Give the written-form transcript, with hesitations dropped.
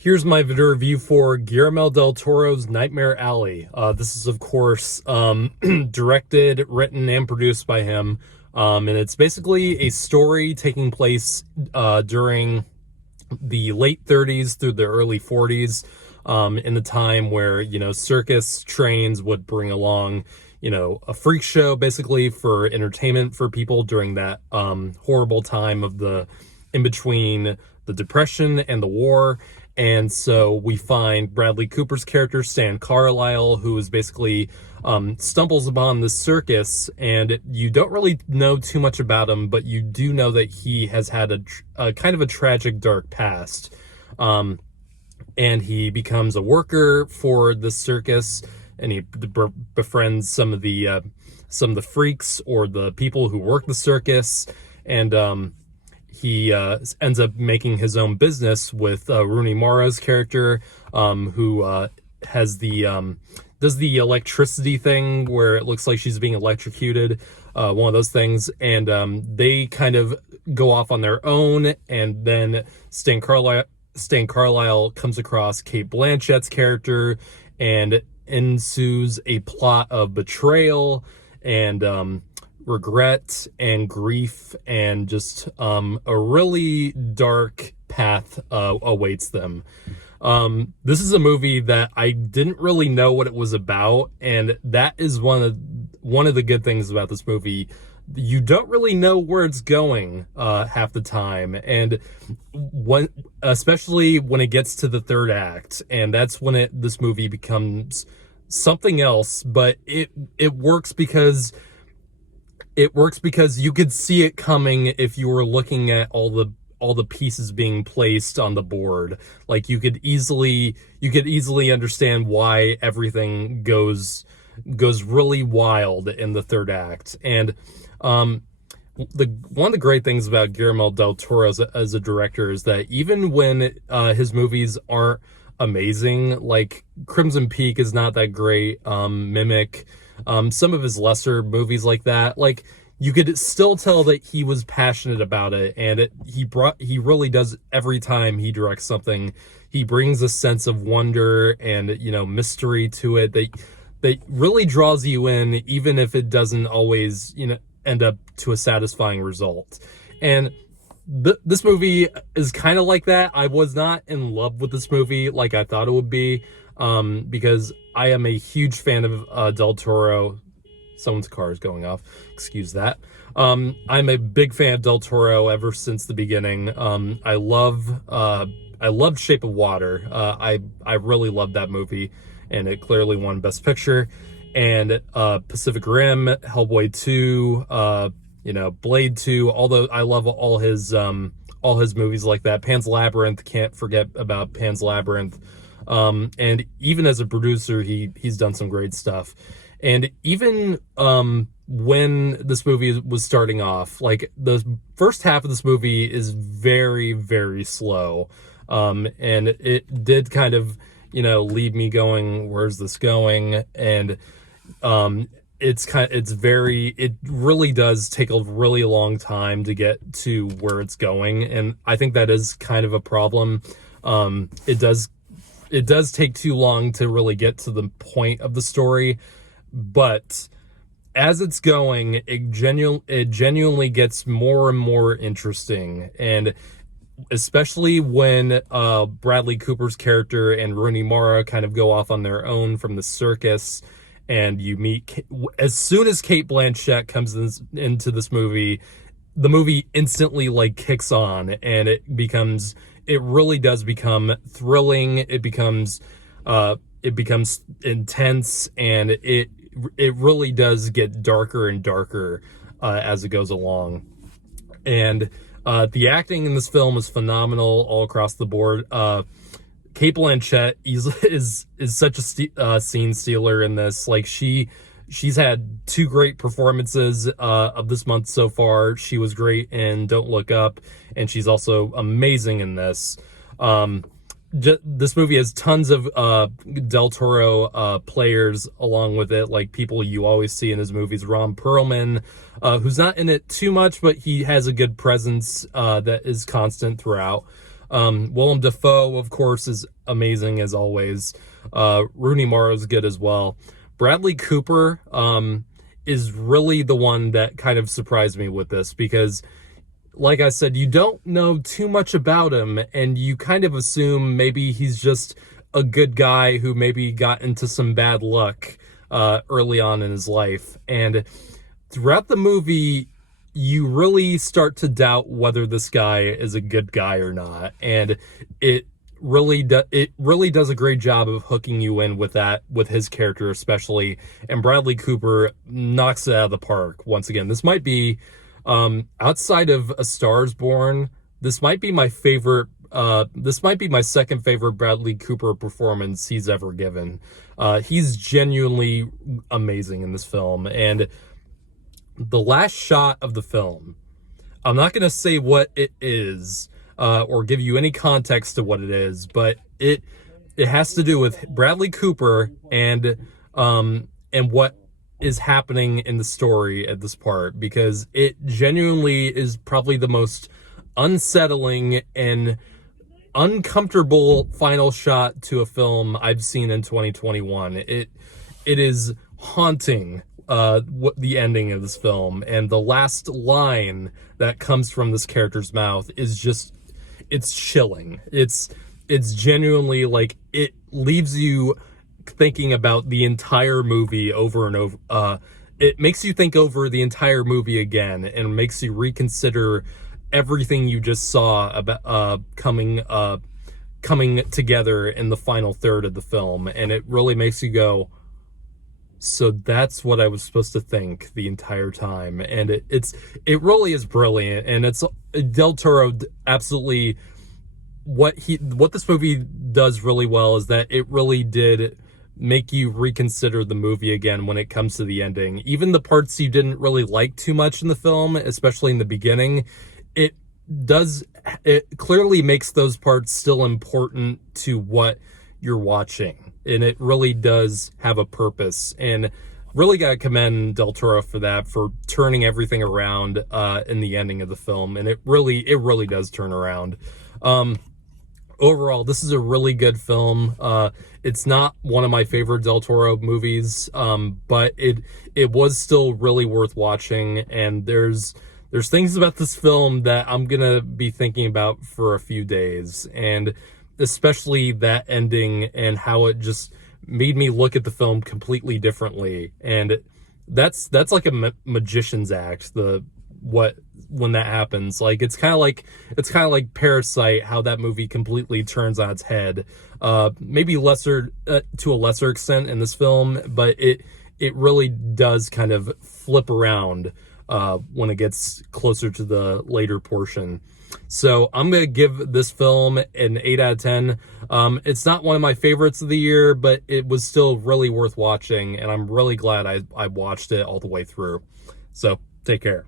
Here's my video review for Guillermo del Toro's Nightmare Alley. This is, of course, directed, written, and produced by him. And it's basically a story taking place during the late 30s through the early 40s, in the time where, circus trains would bring along, a freak show, basically, for entertainment for people during that horrible time of in between the Depression and the war. And so we find Bradley Cooper's character, Stan Carlisle, who is basically stumbles upon this circus, and you don't really know too much about him, but you do know that he has had a kind of a tragic, dark past. And he becomes a worker for the circus, and he befriends some of the freaks or the people who work the circus, and he ends up making his own business with Rooney Mara's character, who has does the electricity thing where it looks like she's being electrocuted, one of those things, and they kind of go off on their own, and then Stan Carlisle comes across Cate Blanchett's character, and ensues a plot of betrayal and regret and grief, and just a really dark path awaits them. This is a movie that I didn't really know what it was about, and that is one of the good things about this movie. You don't really know where it's going half the time, and especially when it gets to the third act, and that's when this movie becomes something else. But it works because you could see it coming if you were looking at all the pieces being placed on the board. Like, you could easily understand why everything goes really wild in the third act. And one of the great things about Guillermo del Toro as a director is that even when his movies aren't amazing, like Crimson Peak is not that great, Mimic, some of his lesser movies like that, like, you could still tell that he was passionate about it, and he really does. Every time he directs something, he brings a sense of wonder and mystery to it that really draws you in, even if it doesn't always end up to a satisfying result. And this movie is kind of like that. I was not in love with this movie like I thought it would be, because I am a huge fan of Del Toro. Someone's car is going off. Excuse that. I'm a big fan of Del Toro ever since the beginning. I loved Shape of Water. I really loved that movie, and it clearly won Best Picture. And Pacific Rim, Hellboy 2, Blade 2. Although I love all his movies like that. Pan's Labyrinth, can't forget about Pan's Labyrinth. And even as a producer, he's done some great stuff. And even when this movie was starting off, like, the first half of this movie is very, very slow. And it did kind of, leave me going, where's this going? And it really does take a really long time to get to where it's going. And I think that is kind of a problem. It does take too long to really get to the point of the story. But as it's going, it genuinely gets more and more interesting, and especially when Bradley Cooper's character and Rooney Mara kind of go off on their own from the circus, and you meet as soon as Cate Blanchett comes into this movie, the movie instantly kicks on, and it really does become thrilling. It becomes intense, and it really does get darker and darker as it goes along. And the acting in this film is phenomenal all across the board. Cate Blanchett is such a scene stealer in this. Like, she's had two great performances of this month so far. She was great in Don't Look Up, and she's also amazing in this. This movie has tons of Del Toro players along with it, like people you always see in his movies. Ron Perlman, who's not in it too much, but he has a good presence that is constant throughout. Willem Dafoe, of course, is amazing as always. Rooney Mara's good as well. Bradley Cooper is really the one that kind of surprised me with this, because like I said, you don't know too much about him, and you kind of assume maybe he's just a good guy who maybe got into some bad luck early on in his life. And throughout the movie, you really start to doubt whether this guy is a good guy or not. And it really does a great job of hooking you in with that, with his character especially. And Bradley Cooper knocks it out of the park once again. This might be, outside of A Star is Born, this might be my favorite. This might be my second favorite Bradley Cooper performance he's ever given. He's genuinely amazing in this film. And the last shot of the film, I'm not going to say what it is, or give you any context to what it is, but it has to do with Bradley Cooper and what is happening in the story at this part, because it genuinely is probably the most unsettling and uncomfortable final shot to a film I've seen in 2021. It is haunting, what the ending of this film, and the last line that comes from this character's mouth is just, it's chilling. It's genuinely, like, it leaves you thinking about the entire movie over and over. It makes you think over the entire movie again, and makes you reconsider everything you just saw about coming together in the final third of the film. And it really makes you go, so that's what I was supposed to think the entire time. And it really is brilliant. And it's Del Toro absolutely, what this movie does really well is that it really did make you reconsider the movie again when it comes to the ending. Even the parts you didn't really like too much in the film, especially in the beginning, it clearly makes those parts still important to what you're watching. And it really does have a purpose. And really gotta commend Del Toro for that, for turning everything around in the ending of the film. And it really does turn around. Overall, this is a really good film. It's not one of my favorite Del Toro movies, but it was still really worth watching. And there's things about this film that I'm gonna be thinking about for a few days, and especially that ending and how it just made me look at the film completely differently. And that's like a magician's act. When that happens, like, it's kind of like Parasite, how that movie completely turns on its head. Maybe to a lesser extent in this film, but it really does kind of flip around when it gets closer to the later portion. So I'm going to give this film an 8 out of 10. It's not one of my favorites of the year, but it was still really worth watching, and I'm really glad I watched it all the way through. So take care.